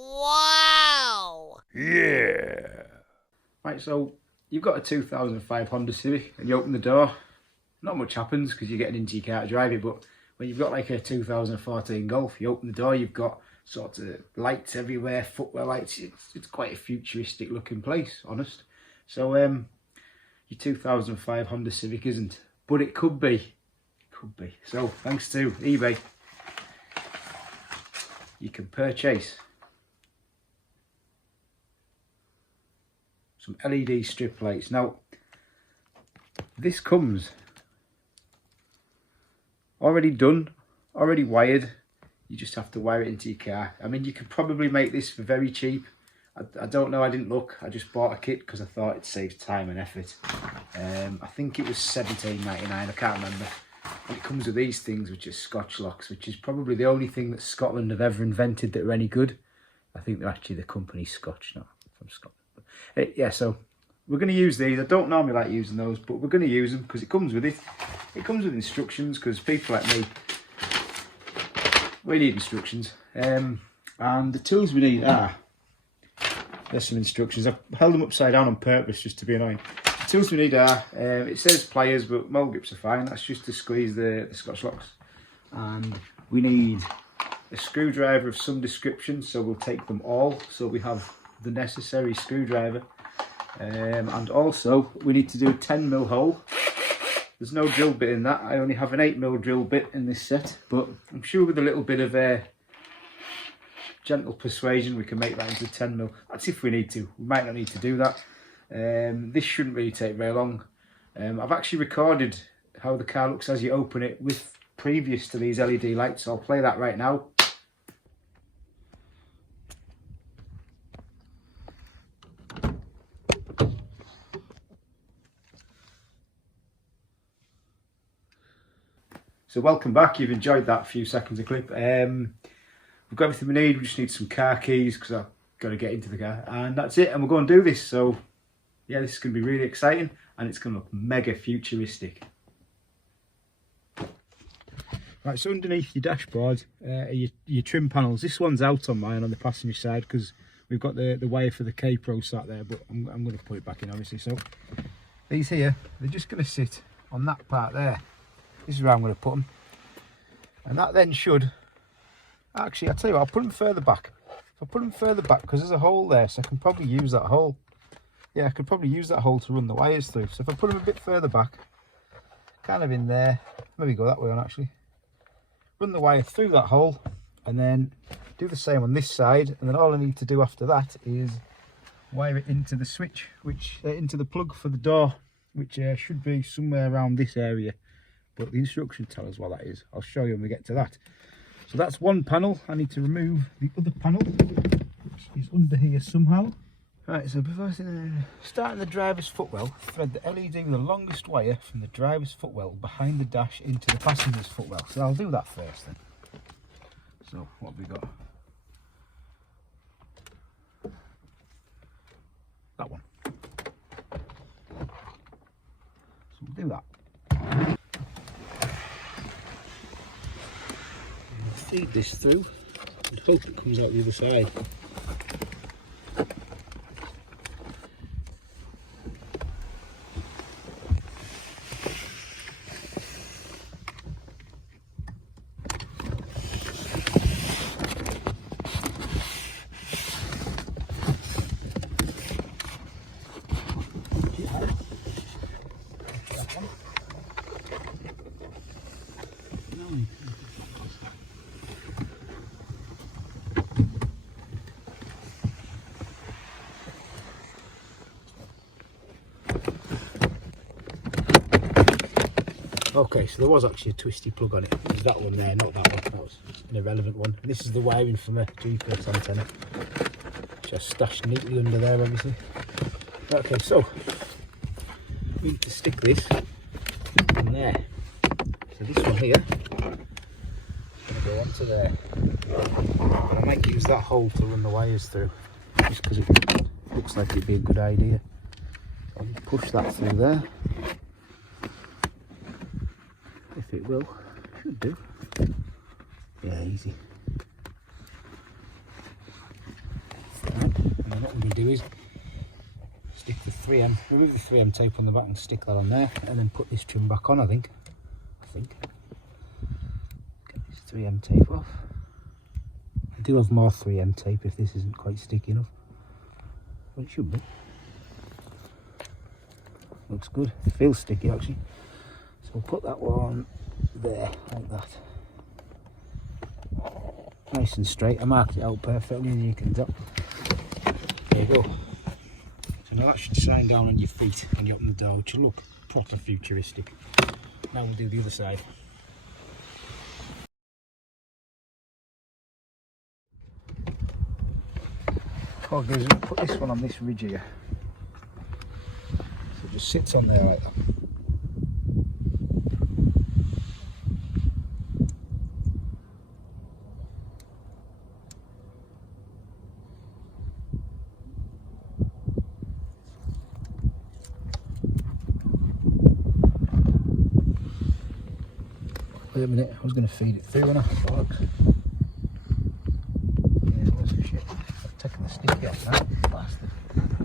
Wow! Yeah! Right, so you've got a 2005 Honda Civic and you open the door. Not much happens because you're getting into your car to drive it, but when you've got like a 2014 Golf, you open the door, you've got sort of lights everywhere, footwell lights. It's quite a futuristic looking place, honest. So your 2005 Honda Civic isn't, but it could be. Could be. So thanks to eBay, you can purchase some LED strip lights. Now, this comes already done, already wired. You just have to wire it into your car. I mean, you could probably make this for very cheap. I don't know, I didn't look. I just bought a kit because I thought it saved time and effort. I think it was $17.99, I can't remember. And it comes with these things, which are Scotch locks, which is probably the only thing that Scotland have ever invented that are any good. I think they're actually the company Scotch, not from Scotland. But, yeah, so we're going to use these. I don't normally like using those, but we're going to use them because it comes with it. It comes with instructions because people like me, we need instructions. And the tools we need are, there's some instructions. I've held them upside down on purpose just to be annoying. The tools we need are, it says pliers, but mole grips are fine. That's just to squeeze the Scotch locks. And we need a screwdriver of some description, so we'll take them all, so we have the necessary screwdriver. And also, we need to do a 10mm hole. There's no drill bit in that. I only have an 8mm drill bit in this set, but I'm sure with a little bit of gentle persuasion we can make that into 10mm. That's if we need to. We might not need to do that. This shouldn't really take very long. I've actually recorded how the car looks as you open it with previous to these LED lights, so I'll play that right now. So welcome back, you've enjoyed that few seconds of clip. We've got everything we need, we just need some car keys because I've got to get into the car, and that's it, and we'll go and do this. So yeah, this is going to be really exciting and it's going to look mega futuristic. Right, so underneath your dashboard are your trim panels. This one's out on mine on the passenger side because we've got the wire for the K-Pro sat there, but I'm going to put it back in obviously. So these here, they're just going to sit on that part there. This is where I'm going to put them, and that then should, actually I'll tell you what, I'll put them further back. I'll put them further back because there's a hole there, so I can probably use that hole. Yeah, I could probably use that hole to run the wires through. So if I put them a bit further back, kind of in there, maybe go that way on actually, run the wire through that hole and then do the same on this side, and then all I need to do after that is wire it into the switch, which into the plug for the door, which should be somewhere around this area. But the instructions tell us what that is. I'll show you when we get to that. So that's one panel. I need to remove the other panel, which is under here somehow. Right, so before starting the driver's footwell, thread the LED with the longest wire from the driver's footwell behind the dash into the passenger's footwell. So I'll do that first then. So what have we got? That one. So we'll do that. Feed this through and hope it comes out the other side. Okay, so there was actually a twisty plug on it. It was that one there, not that one. That was an irrelevant one. And this is the wiring from a GPS antenna, which I stashed neatly under there, obviously. Okay, so we need to stick this in there. So this one here is going to go onto there. But I might use that hole to run the wires through, just because it looks like it'd be a good idea. I'll just push that through there. If it will, should do. Yeah, easy. And what we're going to do is stick the 3M, remove the 3M tape on the back and stick that on there, and then put this trim back on. I think. Get this 3M tape off. I do have more 3M tape if this isn't quite sticky enough. Well, it should be. Looks good. It feels sticky actually. So we'll put that one there like that. Nice and straight. I marked it out perfectly, and you can tell. There you go. So now that should slide down on your feet when you open the door, which will look proper futuristic. Now we'll do the other side. What I'll do is put this one on this ridge here. So it just sits on there like that. Wait a minute, I was going to feed it through and I thought. Yeah, it was shit. I've taken the sticky off now, bastard.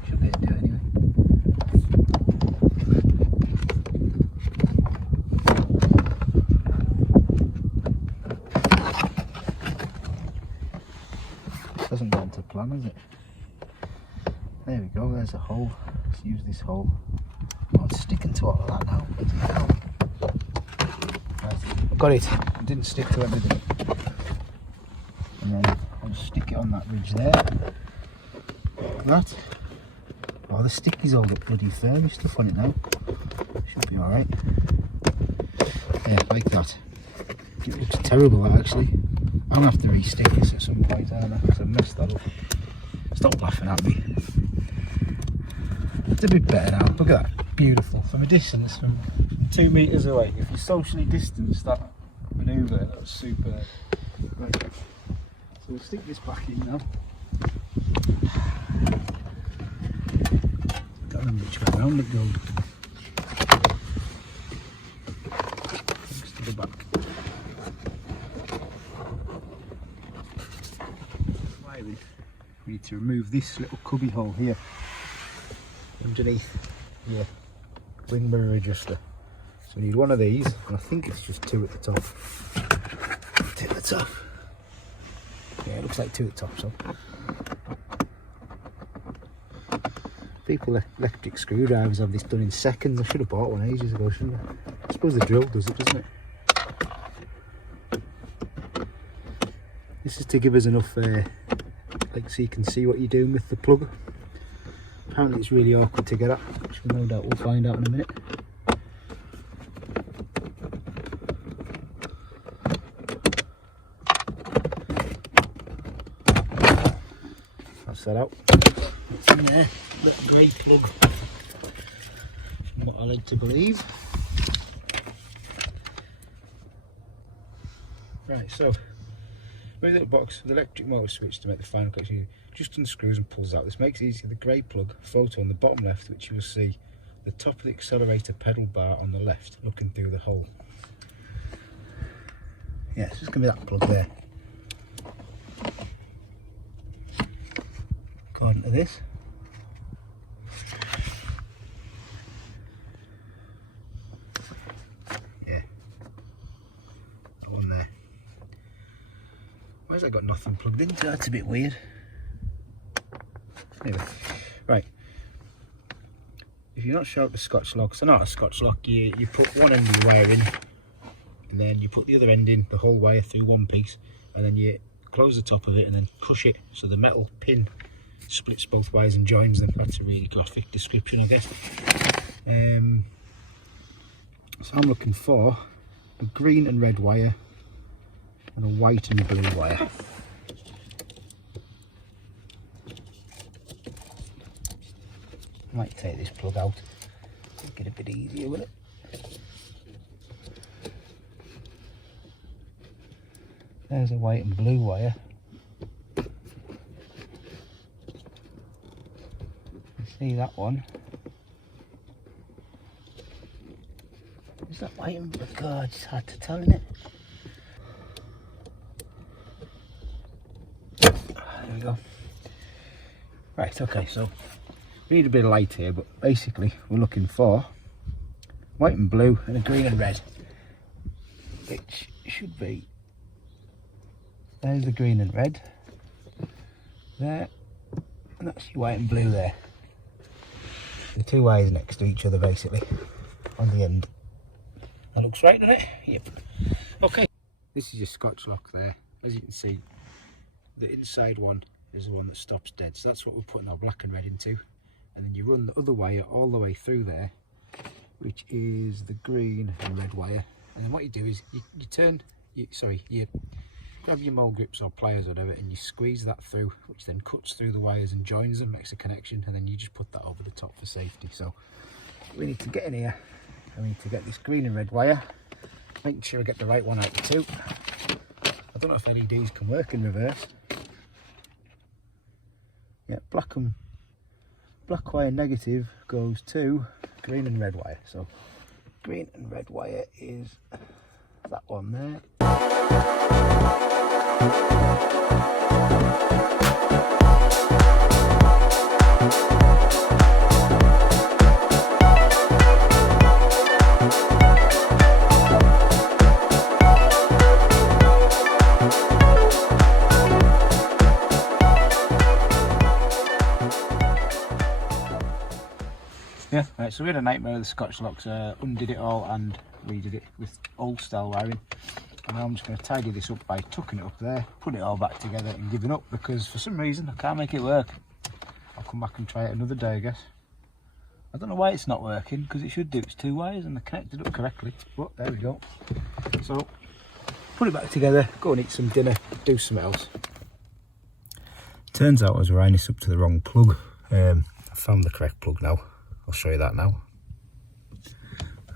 Should be able to do it anyway. Doesn't go into plan, is it? There we go, there's a hole. Let's use this hole. Oh, it's sticking to all of that now. I've got it. It didn't stick to everything. And then I'll just stick it on that ridge there. Like that. Oh, the sticky's all got bloody firm stuff on it now. Should be alright. Yeah, like that. It looks terrible that actually. I'll have to re-stick this at some point, aren't I? Because I messed that up. Stop laughing at me. It's a bit better now. Look at that. Beautiful. From a distance, from 2 metres away. If you socially distance that manoeuvre, that was super. Right. So we'll stick this back in now. Can't remember which way around it goes. Thanks to the back. We need to remove this little cubby hole here underneath your wing mirror adjuster. So we need one of these, and I think it's just 2 at the top. 2 at the top. Yeah, it looks like 2 at the top. So people electric screwdrivers have this done in seconds. I should have bought one ages ago, shouldn't I? I suppose the drill does it, doesn't it? This is to give us enough like so you can see what you're doing with the plug. Apparently it's really awkward to get at, which no doubt we'll find out in a minute. That's that out. What's in there? The grey plug. From what I led to believe. Right, so with the box, the electric motor switch to make the final connection, just unscrews and pulls out. This makes it easy. The grey plug photo on the bottom left, which you will see the top of the accelerator pedal bar on the left, looking through the hole. Yeah, it's just going to be that plug there. According to this. Yeah. That one there. Why has that got nothing plugged into? That's a bit weird. Anyway, right. If you're not sure about the Scotch lock, so not a Scotch lock, you put one end of the wire in, and then you put the other end in, the whole wire through one piece, and then you close the top of it and then push it so the metal pin splits both wires and joins them. That's a really graphic description, I guess. So I'm looking for a green and red wire and a white and blue wire. I might take this plug out, make it a bit easier with it. There's a white and blue wire. You see that one? Is that white and blue? God, it's hard to tell, isn't it? There we go. Right, okay, so we need a bit of light here, but basically we're looking for white and blue and a green and red, which should be, there's the green and red there, and that's your white and blue there. The two wires next to each other basically on the end. That looks right, doesn't it? Yep. Okay, this is your Scotch lock there. As you can see, the inside one is the one that stops dead, so that's what we're putting our black and red into, and then you run the other wire all the way through there, which is the green and red wire, and then what you do is you grab your mole grips or pliers or whatever and you squeeze that through, which then cuts through the wires and joins them, makes a connection, and then you just put that over the top for safety. So we need to get in here and we need to get this green and red wire, making sure I get the right one out the two. I don't know if LEDs can work in reverse. Yeah, black wire negative goes to green and red wire. So green and red wire is that one there. Yeah, right, so we had a nightmare with the Scotch locks, undid it all and redid it with old style wiring. And now I'm just going to tidy this up by tucking it up there, putting it all back together and giving up, because for some reason I can't make it work. I'll come back and try it another day, I guess. I don't know why it's not working, because it should do. It's two wires and they're connected up correctly, but there we go. So put it back together, go and eat some dinner, do something else. Turns out I was wiring this up to the wrong plug. I found the correct plug now. I'll show you that now.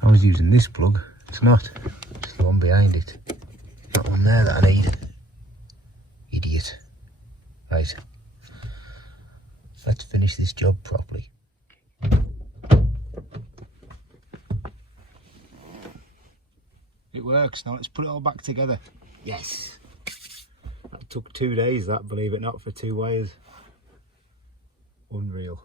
I was using this plug. It's not. It's the one behind it. That one there that I need. Idiot. Right. Let's finish this job properly. It works. Now let's put it all back together. Yes. That took 2 days, that, believe it not, for 2 wires. Unreal.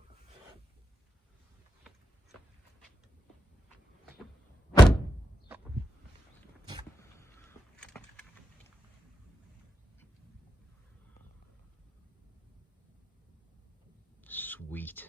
Sweet.